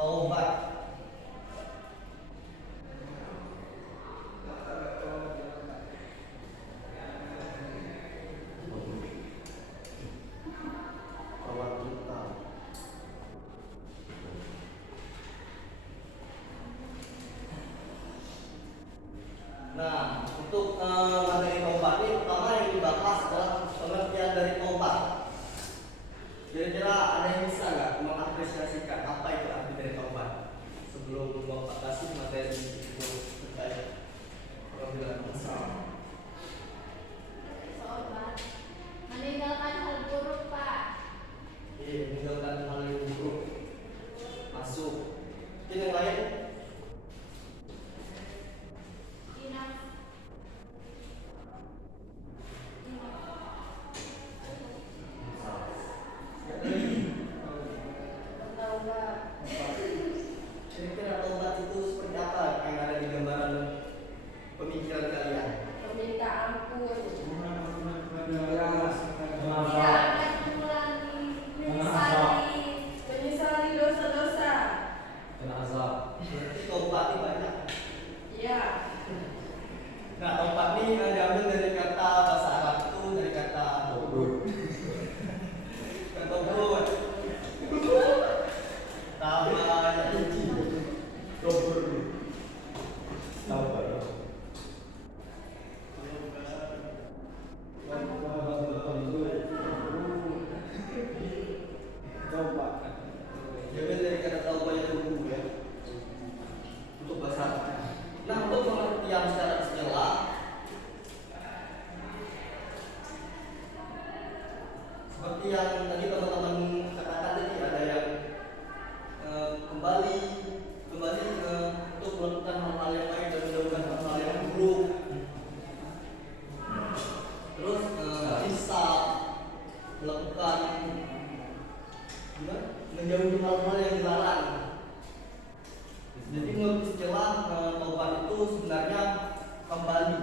taubat. Taubat kita. Nah, untuk materi taubat ini pertama yang dibahas adalah pengertian dari taubat. Kira-kira ada yang bisa nggak mengapresiasikan apa itu arti dari taubat? Sebelum Bapak kasih materi itu terkait pengambilan pasal. Taubat meninggalkan hal buruk, Pak. Iya, meninggalkan hal yang buruk. Masuk. Mungkin yang lain? Kira-kira taubat itu seperti apa yang ada di gambaran pemikiran kalian? Meminta ampun. Adalah Tidak akan mengulangi. Menyesali dosa-dosa. Berarti taubat ini banyak. Iya. Nah, taubat ini diambil dari kata bahasa Arab itu dari kata tobrut. Tobrut. Tambah kunci. Tobrut. Taubat. Diambil dari kata taubat yang berhubung ya. Untuk bahasa Arab. Nah, untuk pengertian secara istilah seperti yang tadi teman-teman katakan tadi ada yang kembali untuk melakukan hal-hal yang baik dan menjauhkan hal-hal yang buruk. Terus bisa melakukan menjauhi hal-hal yang dilarang. Jadi menurut istilah taubat itu sebenarnya kembali.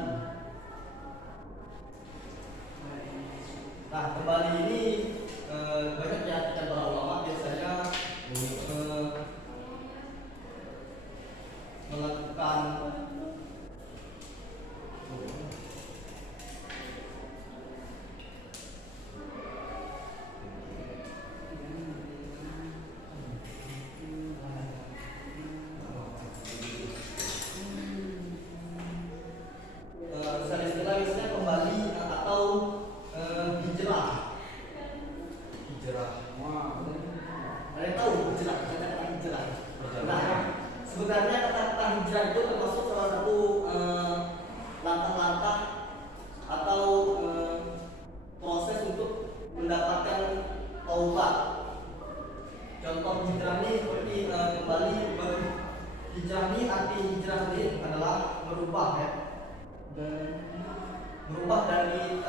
Nah, kembali ini banyak diartikan para ulama biasanya melakukan secara istilah biasanya kembali atau hijrah. Hijrah. Ada yang tahu hijrah? Kata-kata hijrah. Nah, sebenarnya kata-kata hijrah itu termasuk salah satu langkah-langkah atau proses untuk mendapatkan taubat. Contoh hijrah ini seperti kembali hijrah ini, arti hijrah ini adalah merubah ya. Merubah dari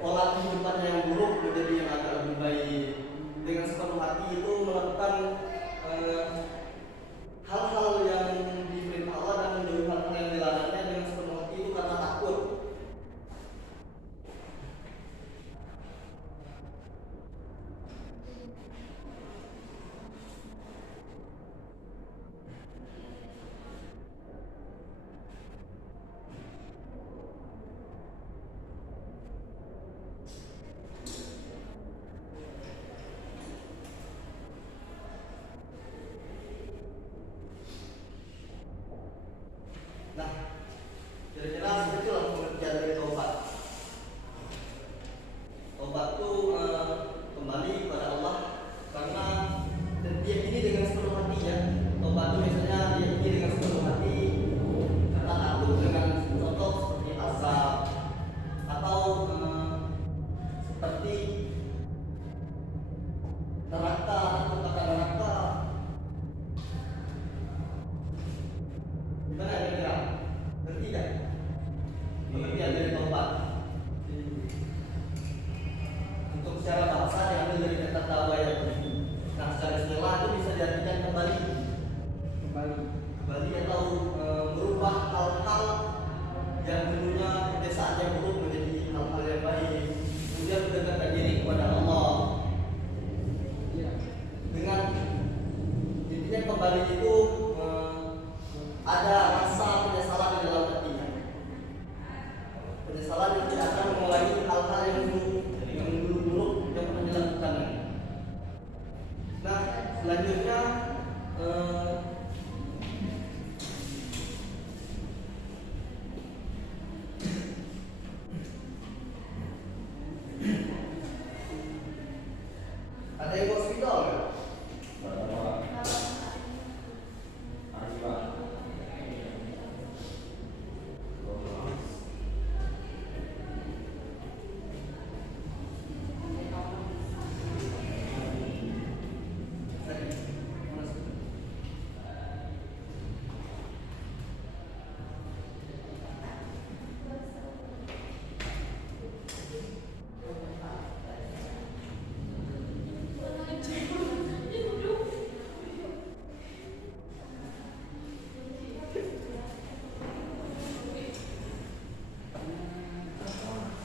pola kehidupannya yang buruk menjadi yang agak lebih baik. Dengan sepenuh hati itu melakukan hal-hal yang diperintah Allah dan menjauhi hal-hal yang dilarangnya dengan sepenuh hati itu karena takut. Kemudian kembali itu ada rasa penyesalan di dalam hatinya. Penyesalan yang tidak akan mengulangi hal-hal yang buruk yang pernah dilakukan. Nah, selanjutnya ada yang hospital nggak?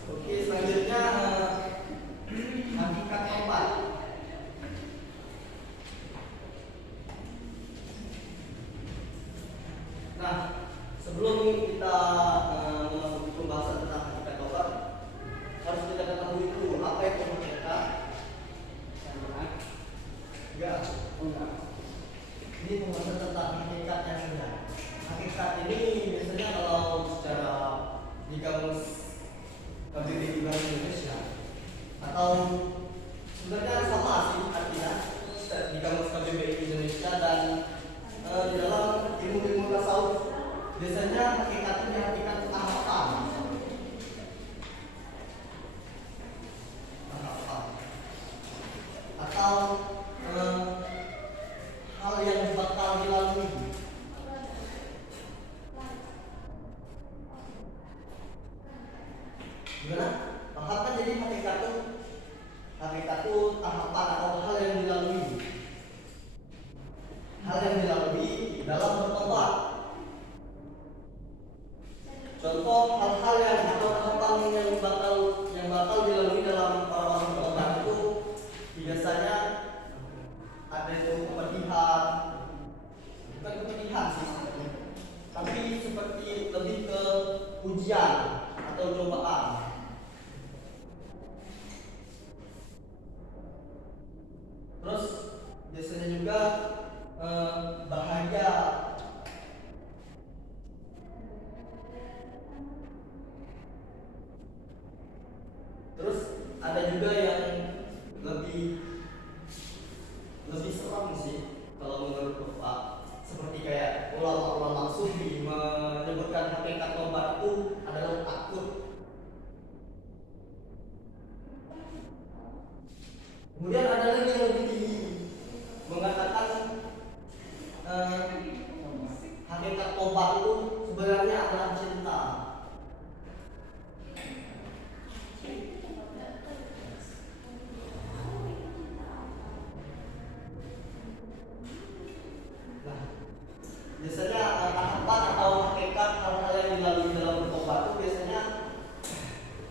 Oke, selanjutnya hakikat tobat. Nah, sebelum kita memasuki pembahasan tentang hakikat tobat, harus kita ketahui dulu apa itu hakikat. Enggak. Ini pembahasan tentang hakikatnya saja. Hakikat ini biasanya kalau secara di kamus KBBI Bahasa Indonesia atau sebenarnya sama sih artinya di kamus KBBI Indonesia dan di dalam ilmu-ilmu tasawuf biasanya hakikat ini hakikat tahapan atau hal yang bakal dilalui. Gimana? Paham kan jadi hakikat itu tahapan atau hal yang dilalui. Hal yang dilalui dalam bertobat. Contoh hal-hal yang atau tahapan yang bakal dilalui dalam para orang bertobat itu biasanya ada itu kepedihan, bukan kepedihan sih sebenarnya, tapi seperti lebih ke ujian atau cobaan. Terus biasanya juga bahagia. Terus ada juga yang lebih serem sih kalau menurut Bapak, seperti kayak ulama-ulama sufi menyebutkan hakikat tobat itu adalah takut. Kemudian ada lagi yang lebih tinggi mengatakan hakikat tobat itu sebenarnya adalah cinta. Nah, biasanya tahapan atau hakikat hal-hal yang dilalui dalam bertobat itu biasanya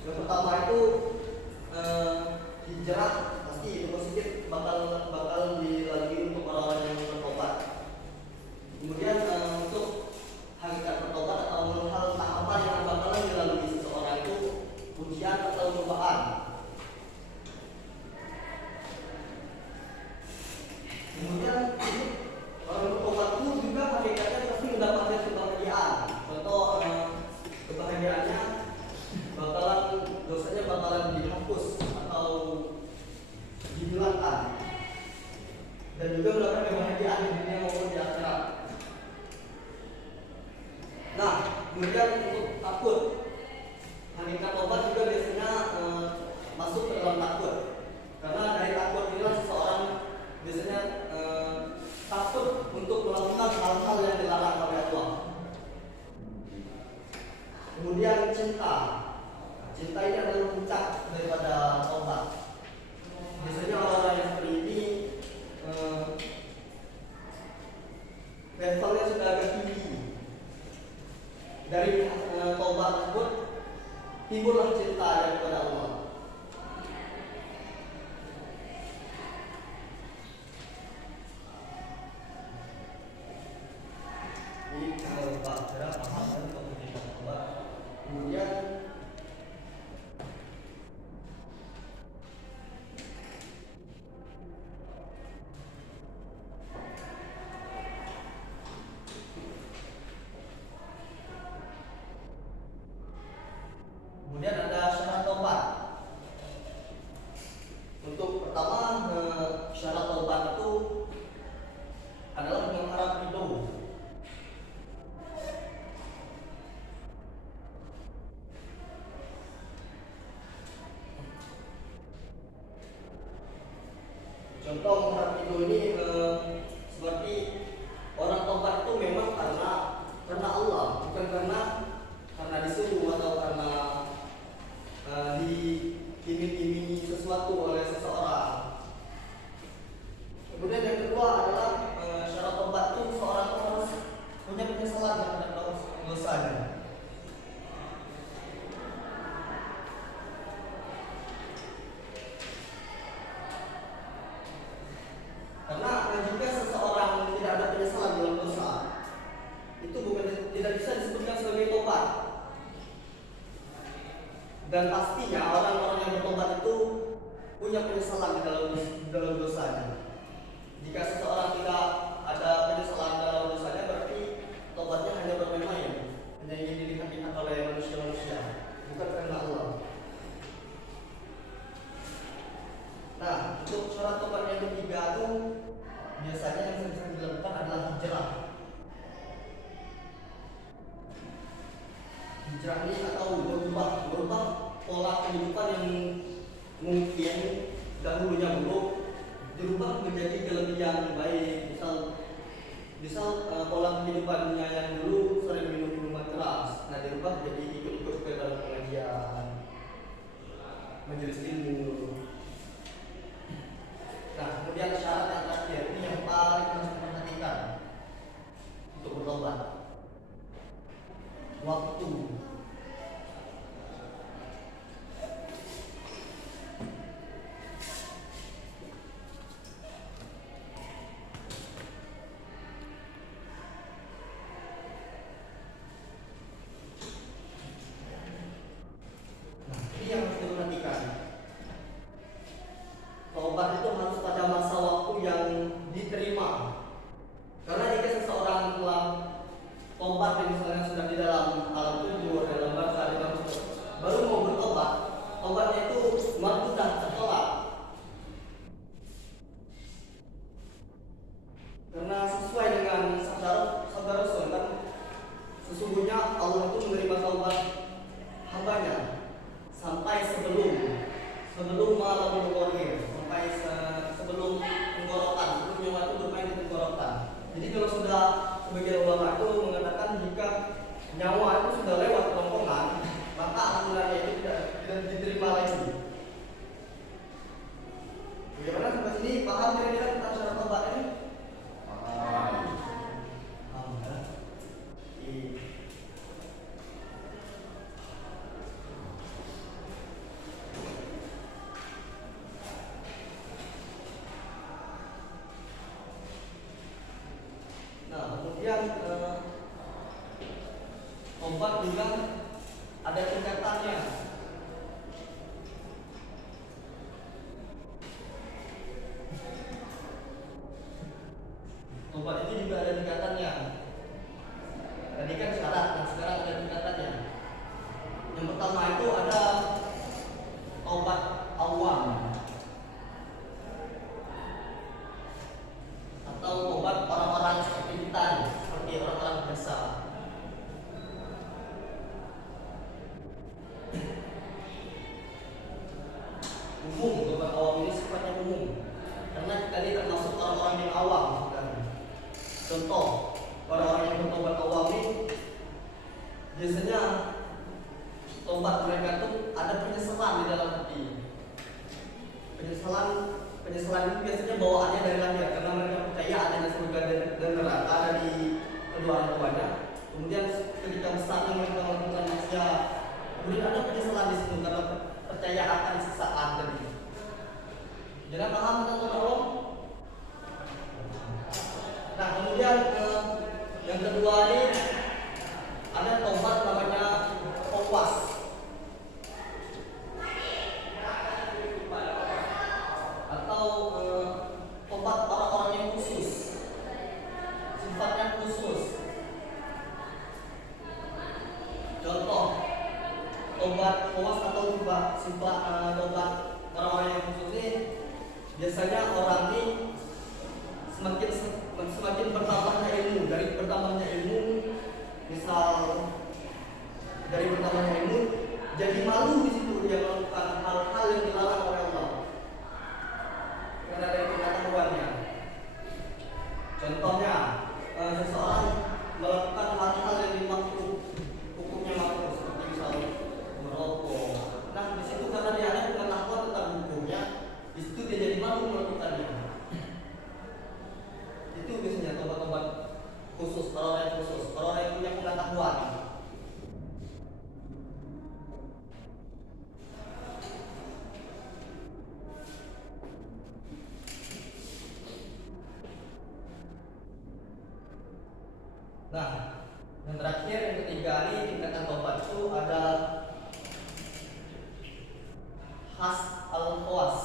yang pertama itu hijrah, pasti itu positif bakal dilalui untuk orang-orang yang bertobat. Kemudian untuk hakikat bertobat atau hal tahapan yang bakalan dilalui seseorang itu ujian atau cobaan. Kemudian orang bertobat itu juga hakikatnya pasti mendapatkan kebahagiaan. Contoh kebahagiaannya dosanya bakalan dihapus atau dihilangkan, dan juga mendapatkan kebahagiaan di dunia maupun di akhirat. Nah, kemudian untuk takut, hakikat tobat juga biasanya masuk ke dalam takut, karena dari takut inilah seseorang biasanya takut untuk melakukan hal-hal yang dilarang oleh Allah. Kemudian cinta ini adalah puncak daripada tobat. Biasanya orang-orang yang seperti ini levelnya sudah agak tinggi. Dari tobat tersebut timbullah cinta kepada Allah. tobat. Kira paham kan pentingnya tobat. Kemudian ada syarat tobat. Untuk pertama, syarat tobat itu adalah mengharap ridho. Contoh mengharap ridho ini seperti orang tobat itu memang karena Allah, bukan karena disuruh atau karena diiming-imingi sesuatu oleh seseorang. Kemudian yang kedua adalah syarat tobat itu seorang harus punya penyesalan terhadap dosanya. Karena jika seseorang tidak ada penyesalan dalam dosa, itu tidak bisa disebutkan sebagai tobat. Dan pastinya orang-orang yang bertobat itu punya penyesalan dalam dosanya. Jika seseorang tidak ada penyesalan dalam dosanya, berarti tobatnya hanya bermain-main, hanya ingin dilihat-lihat oleh manusia-manusia, bukan karena Allah. Nah, untuk syarat tobat yang ketiga itu biasanya yang sering dilakukan adalah hijrah. Hijrah ini atau berubah pola kehidupan yang mungkin dahulunya buruk dirubah menjadi ke lebih yang baik. Misal pola kehidupannya yang dulu sering minum minuman keras, nah dirubah jadi ikut-ikut ke dalam pengajian, majelis ilmu. Nah, kemudian syarat yang terakhir ini yang paling harus diperhatikan untuk bertobat, waktu. Nah, ini yang harus diperhatikan. Tobat itu harus pada masa waktu yang diterima. Karena jika seseorang telah tobat misalnya sudah di dalam alam kubur, dalam barzah, baru mau bertobat, tobatnya itu sudah tertolak. Karena sesuai dengan sabda Rasul kan, sesungguhnya Allah itu menerima taubat hambanya sampai sebelum malam berkorban, sampai sebelum tenggorokan, sebelum nyawa itu bermain di tenggorokan. Jadi kalau sudah sebagian ulama itu mengatakan jika nyawa itu sudah lewat kerongkongan, maka amalannya itu tidak diterima lagi. Bagaimana sampai sini paham kira-kira tentang syarat tobat ini? Paham ya? Nah, kemudian tobat juga ada tingkatannya. Tobat itu juga ada tingkatannya. Tadi kan syarat, nah sekarang ada tingkatannya. Yang pertama itu ada tobat awam atau tobat orang-orang seperti kita, seperti orang-orang biasa. Umum, tobat awam ini sifatnya umum karena kita ini termasuk orang-orang yang awam. Contoh, orang-orang yang bertobat awam ini biasanya tobat mereka itu ada penyesalan di dalam hati. Penyesalan itu biasanya bawaannya dari lahir karena mereka percaya adanya surga dan neraka ada di kedua orang tuanya. Kemudian ketika besarnya mereka melakukan maksiat, kemudian ada penyesalan di situ karena percaya akan siksaan tadi. Jangan paham tentang tobat awam. Nah, kemudian yang kedua ini ada tobat namanya tauwas atau tobat orang-orang yang khusus, sifatnya khusus. Contoh tobat tauwas atau sifat tobat orang-orang yang khusus ini biasanya orang ini semakin bertambahnya ilmu, dari bertambahnya ilmu, misal dari bertambahnya ilmu jadi malu di situ dia melakukan hal-hal yang dilarang oleh Allah karena dari pengetahuannya. Contohnya seseorang melakukan hal-hal yang dimakruh, hukumnya makruh seperti misal merokok. Nah di situ karena dia ada pengetahuan tentang hukumnya, di situ dia jadi malu melakukannya. Itu biasanya tobat-tobat khusus, orang yang khusus, orang yang punya pengetahuan. Nah, yang terakhir yang ketiga ini tingkatan tobat itu ada khas al-khawas.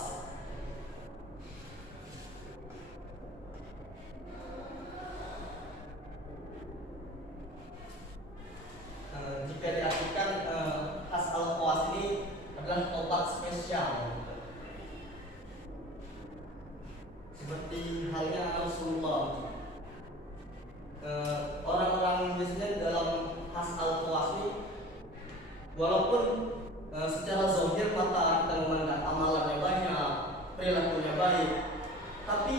Jika diartikan khas al-khawas ini adalah tobat spesial, seperti halnya Rasulullah. Orang-orang biasanya dalam khas al-khawas ini, walaupun secara zahir mata kita memandang amalannya banyak, perilakunya baik, tapi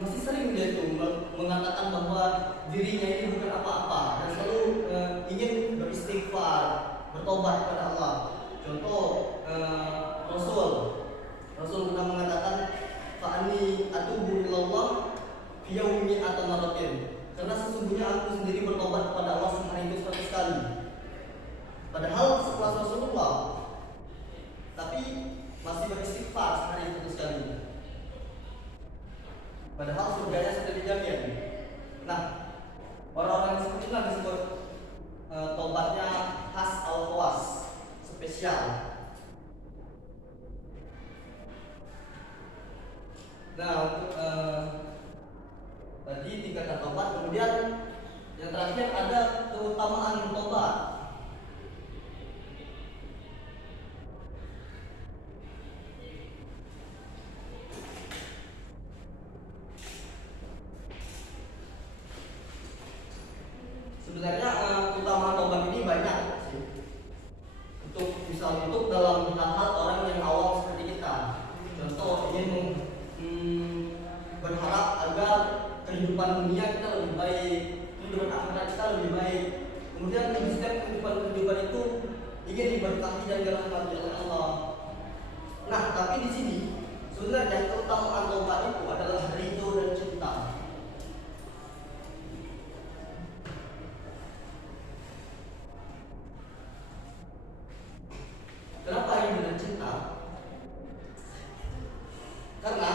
masih sering dia itu mengatakan bahwa dirinya ini bukan apa-apa dan selalu ingin beristighfar, bertobat kepada Allah. Contoh Rasul pernah mengatakan fa'ani atubu ilallah fi yaumi atamaratin, karena sesungguhnya aku sendiri bertobat kepada Allah sehari itu 100 kali. Padahal sekelas Rasulullah, tapi masih beristighfar sehari 100 kali. Padahal surganya sudah dijamin. Nah, orang-orang yang seperti itulah disebut tobatnya khas al-khawas, spesial. Nah, untuk tadi tingkatan tobat, kemudian yang terakhir ada keutamaan tobat. Sebenarnya keutamaan tobat ini banyak sih. Untuk dalam hal-hal orang yang awam seperti kita. Contoh ingin berharap agar kehidupan dunia kita lebih baik, kehidupan akhirat kita lebih baik. Kemudian di setiap kehidupan itu ingin diberkahi dan dirahmati oleh Allah. Nah, tapi di sini sebenarnya keutamaan tobat itu adalah ridho dan cinta. Kenapa ini dengan cinta? Karena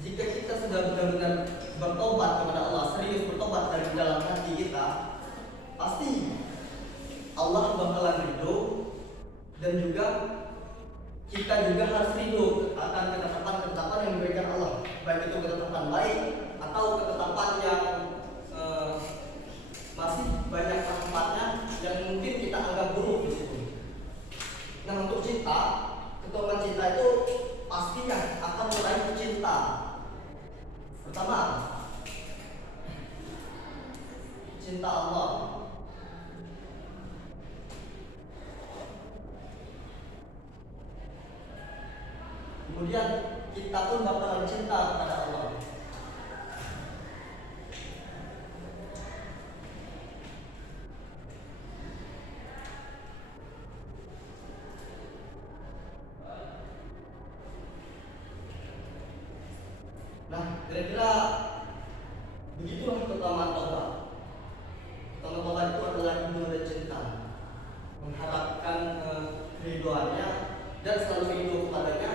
jika kita sudah benar-benar bertobat kepada Allah, serius bertobat dari dalam hati kita, pasti Allah bakalan ridho, dan juga kita juga harus ridho akan ketetapan-ketetapan yang diberikan Allah, baik itu ketetapan baik atau ketetapan yang masih banyak manfaatnya yang mungkin kita anggap buruk di situ. Nah, untuk cinta, keutamaan cinta itu pastinya akan meraih cinta. Pertama, cinta Allah. Kemudian kita pun bakalan cinta kepada Allah. Nah, kira-kira begitulah keutamaan tobat. Keutamaan tobat itu adalah ridho dan cinta, mengharapkan keriduannya dan selalu ridho kepadanya,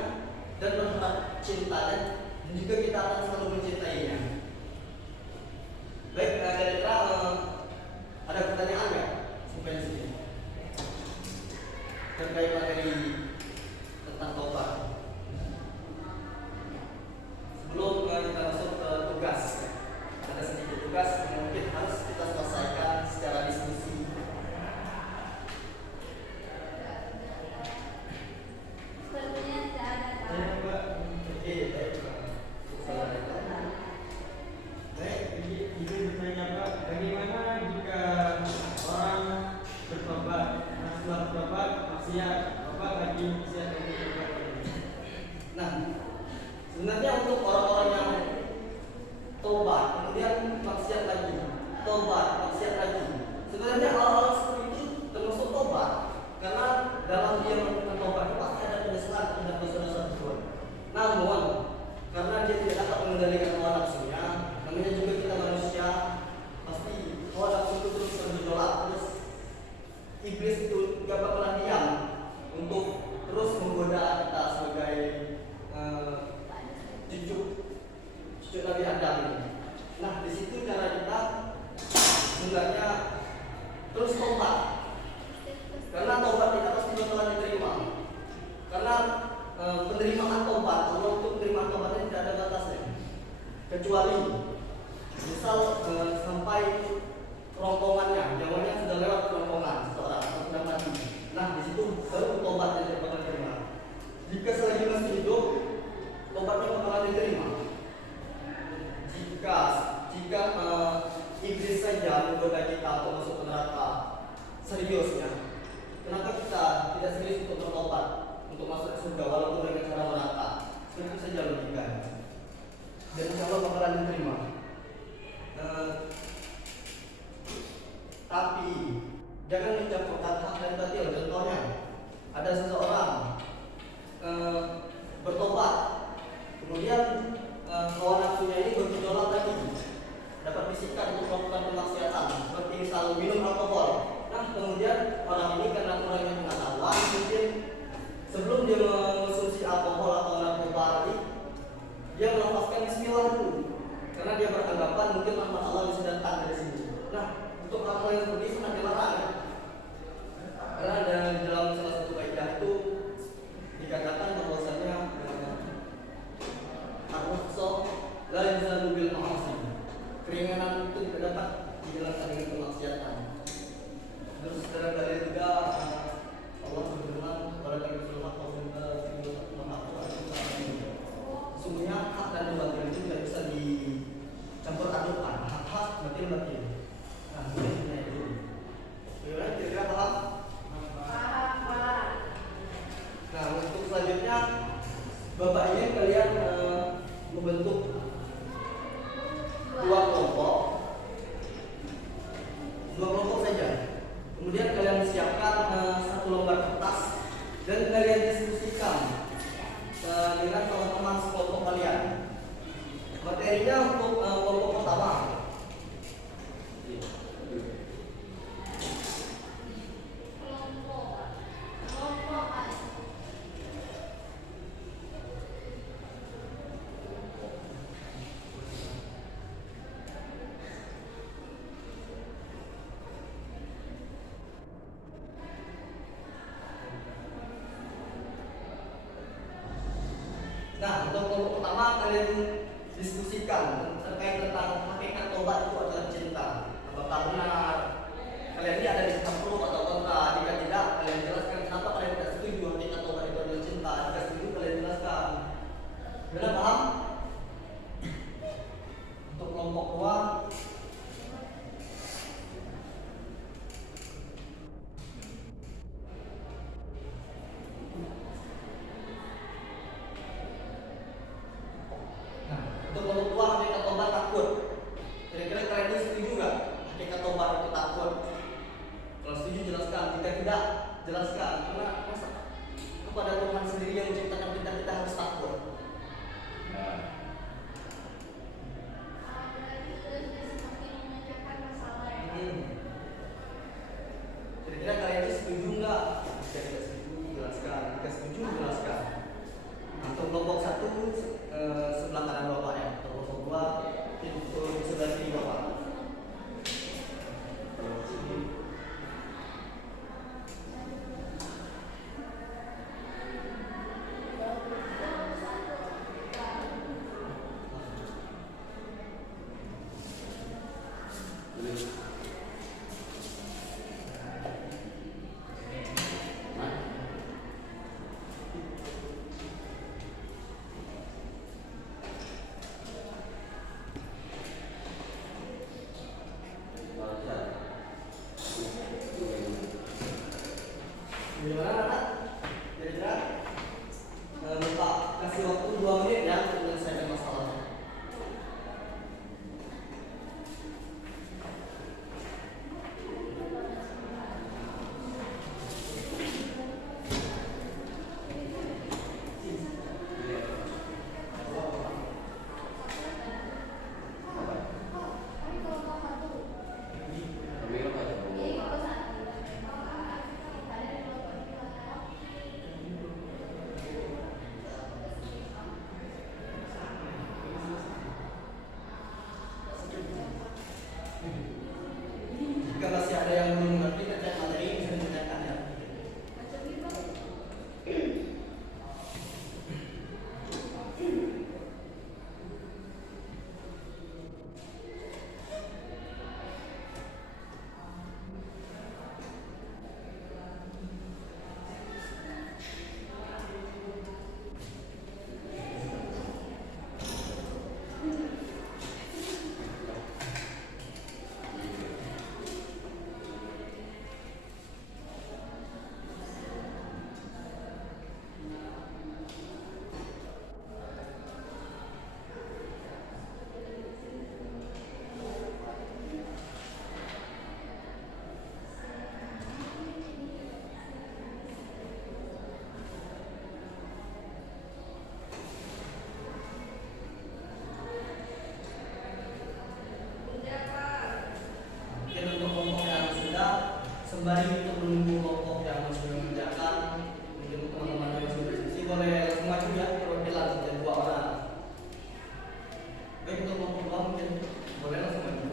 dan berharap cintanya, dan juga kita akan selalu mencintainya. Baik, kira-kira tobat, maksiat lagi. Sebenarnya hal-hal seperti itu termasuk tobat, karena dalam dia melakukan tobat itu pasti ada penyesalan terhadap dosa-dosa tersebut. Namun karena dia tidak dapat mengendalikan hawa nafsunya, namanya juga kita manusia, pasti hawa nafsu itu terus bergejolak, terus iblis itu gak bakalan diam untuk terus menggoda kita sebagai cucu Nabi Adam ini. Nah, di situ cara kita sebenarnya terus tobat, karena tobat kita pasti bakalan diterima. Karena penerimaan tobat, Allah untuk penerimaan tobatnya tidak ada batasnya, kecuali misal sampai rongkongannya, nyawanya sudah lewat rongkongan seseorang atau sudah mati. Nah, di situ baru tobat yang bakalan diterima. Jika selagi masih hidup, tobatnya bakalan diterima. Jika iblis saja menggoda kita untuk masuk ke neraka, seriusnya, kenapa kita tidak serius untuk bertobat, untuk masuk ke surga walaupun dengan cara neraka? Itu saja logikanya. Dan insya Allah bakalan diterima. Tapi jangan mencampurkan hak dan batil. Contohnya, ada seseorang bertobat, kemudian hawa nafsunya ini bergejolak lagi, dapat bisikan untuk melakukan kemaksiatan, seperti misal minum alkohol. Nah, kemudian orang ini karena kurangnya pengetahuan, mungkin sebelum dia mengonsumsi alkohol atau narkoba tadi, dia melafazkan bismillah dulu, karena dia beranggapan mungkin rahmat Allah bisa datang dari sini. Nah, untuk hal yang seperti itu sangat dilarang, karena ada dalam salah satu kaidah itu dikatakan bahwasanya ar-rukhsah la yazalu bil ma'asi. Keringanan itu tidak dapat dijelaskan dengan kemaksiatan. Terus dalam dalil juga Allah berfirman, "Wala taqulu haqqan sesungguhnya hak dan batil itu tidak bisa dicampur adukkan. Hak batil. Nah, ini itu. Bagaimana kira-kira paham? Paham. Nah, untuk selanjutnya Bapak ingin kalian membentuk dua kelompok saja. Kemudian kalian siapkan satu lembar kertas dan kalian diskusikan dengan teman-teman sekelompok kalian. Materinya untuk kelompok pertama. Nah, untuk kelompok pertama kalian diskusikan terkait tentang hakikat tobat itu adalah cinta. Apakah benar kalian ini ada di pro atau kontra? Jika tidak, kalian jelaskan kenapa kalian tidak setuju hakikat tobat itu adalah cinta. Jika setuju, kalian jelaskan. Benar paham? Untuk kelompok kedua, untuk kelompok kedua hakikat tobat takut. Kira-kira kalian itu setuju nggak? Hakikat tobat itu takut. Kalau setuju jelaskan, jika tidak jelaskan. Karena masa kepada Tuhan sendiri yang menciptakan kita harus takut. Kira-kira kalian itu setuju nggak? Jika tidak setuju jelaskan. Jika setuju jelaskan. Untuk kelompok satu sebelah kanan bapak ya, untuk kelompok dua di sebelah kiri bapak. Gimana anak? Kira-kira Bapak kasih waktu 2 menit ya untuk menyelesaikan masalahnya. sembari untuk menunggu kelompok yang masih mengerjakan, mungkin teman-teman yang sudah diskusi boleh langsung maju ya, perwakilan setiap 2 orang. Baik, untuk kelompok 2 mungkin boleh langsung maju.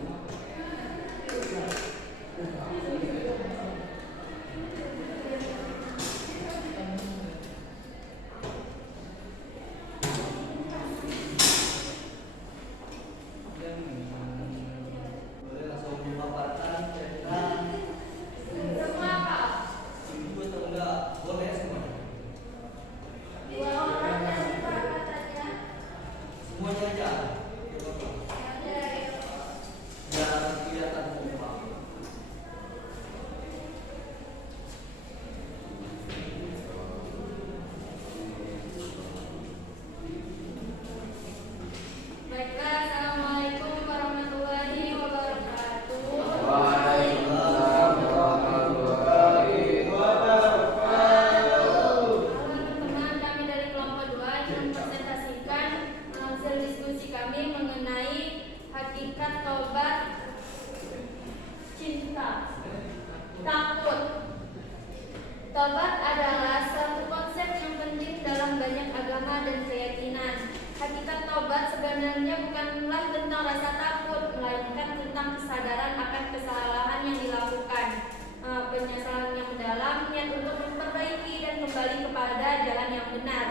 Boleh langsung dipaparkan kira-kira Semua Pak. ibu atau enggak, boleh semuanya. 2 orang dan perangkatannya. Semuanya aja. Ada Biar kelihatan kompak. Baiklah, Assalamualaikum warahmatullahi wabarakatuh. Waalaikumsalam warahmatullahi wabarakatuh. Teman-teman, kami dari kelompok 2 ingin mempresentasikan hasil diskusi kami mengenai hakikat tobat cinta. Takut. Tobat adalah satu konsep yang penting dalam banyak agama dan keyakinan. Hakikat tobat sebenarnya bukanlah tentang rasa takut, melainkan tentang kesadaran akan kesalahan yang dilakukan, penyesalan yang mendalam, niat untuk memperbaiki dan kembali kepada jalan yang benar.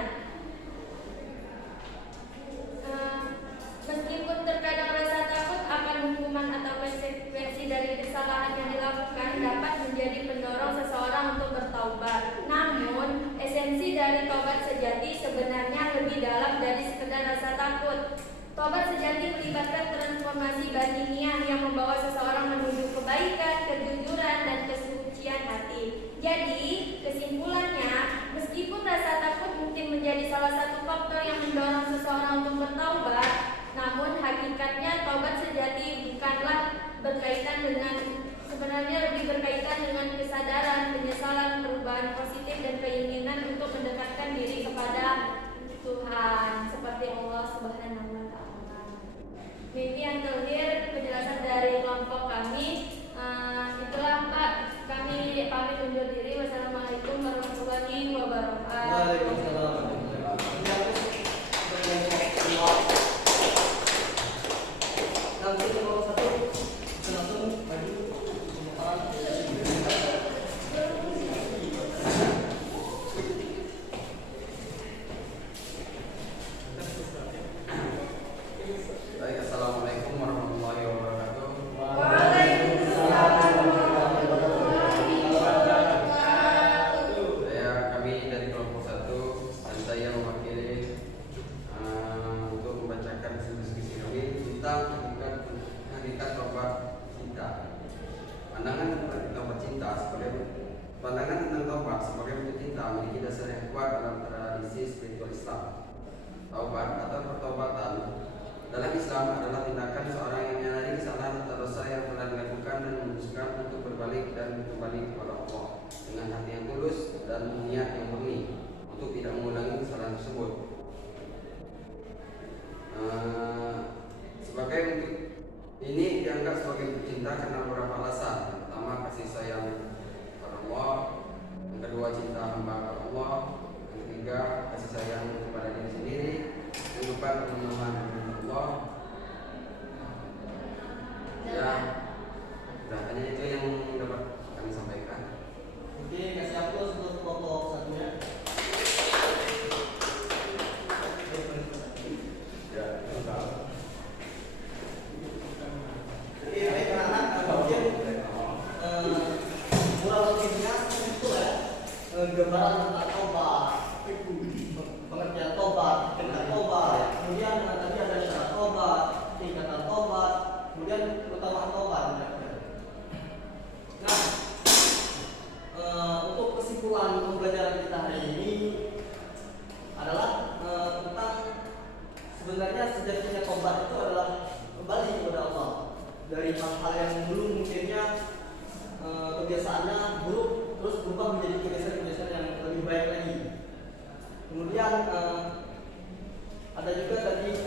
Meskipun terkadang rasa takut akan hukuman atau konsekuensi dari kesalahan yang dilakukan dapat menjadi pendorong seseorang untuk bertaubat. Namun, esensi dari tobat sejati sebenarnya lebih dalam dari sekedar rasa takut. Tobat sejati melibatkan transformasi batiniah yang membawa seseorang menuju kebaikan, kejujuran, dan kesucian hati. Jadi, kesimpulannya, meskipun rasa takut mungkin menjadi salah satu faktor yang mendorong seseorang untuk bertaubat, namun hakikatnya tobat sejati bukanlah berkaitan dengan, sebenarnya lebih berkaitan dengan kesadaran, penyesalan, perubahan positif, dan keinginan untuk mendekatkan diri kepada Tuhan seperti Allah Subhanahu wa Ta'ala. Demikian terakhir penjelasan dari kelompok kami. Itulah Pak, kami pamit undur diri. Wassalamualaikum warahmatullahi wabarakatuh. Waalaikumsalam. Nanti nomor 1 bisa langsung maju Baik, assalamualaikum warahmatullahi wabarakatuh. Waalaikumsalam warahmatullahi wabarakatuh. Kami dari kelompok 1 dan saya mewakili untuk membacakan diskusi kami tentang hakikat tobat cinta. Pandangan tentang tobat cinta pandangan tentang tobat sebagai bentuk cinta memiliki dasar yang kuat dalam tradisi spiritual Islam. Taubat atau pertobatan dalam Islam adalah tindakan seorang yang menyadari kesalahan atau dosa yang telah dilakukan dan memutuskan untuk berbalik dan kembali kepada Allah dengan hati yang tulus dan niat yang murni untuk tidak mengulangi kesalahan tersebut. Sebagai bentuk ini dianggap sebagai bentuk cinta karena beberapa alasan. Yang pertama, kasih sayang kepada Allah. Yang kedua, cinta hamba kepada Allah. Yang ketiga, kasih sayang kepada diri sendiri. Yang keempat, pengenalan Allah. Ya, hanya itu yang dapat kami sampaikan. Oke, kasih aplaus untuk kelompok 1-nya. Ya, Jadi baik anak-anak, mungkin kurang lebihnya itu ya, gambaran tentang tobat, pengertian tobat, tingkat tobat, kemudian tadi ada syarat tobat, tingkatan tobat, kemudian keutamaan tobat. Nah, untuk kesimpulan pembelajaran kita hari ini adalah tentang sebenarnya sejatinya tobat itu adalah kembali kepada Allah dari hal-hal yang dulu mungkinnya kebiasaannya buruk terus berubah menjadi kebiasaan-kebiasaan yang lebih baik lagi. Kemudian ada juga tadi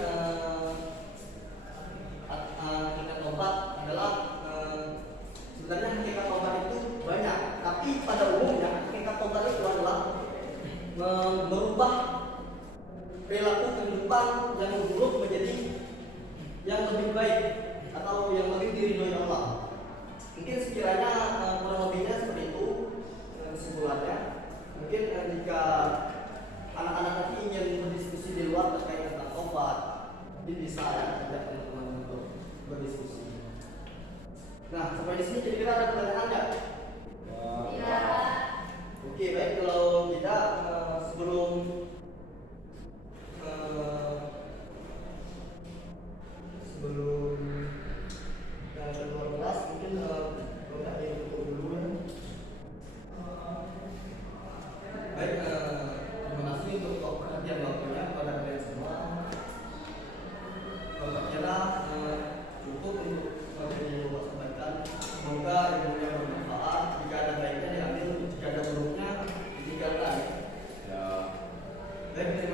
hakikat tobat adalah sebenarnya hakikat tobat itu banyak. Nah, sampai di sini kira-kira ada pertanyaan nggak? Ya. Oke, baik. Kalau tidak, sebelum yang kedua kelas mungkin kalau nggak ditutup dulu ya. Baik, terima kasih untuk perhatian waktunya kepada kalian semua. Kalau kira cukup untuk materi yang Bapak sampaikan. Semoga ilmunya bermanfaat. Jika ada baiknya diambil, jika ada buruknya ditinggalkan. Ya. Baik, terima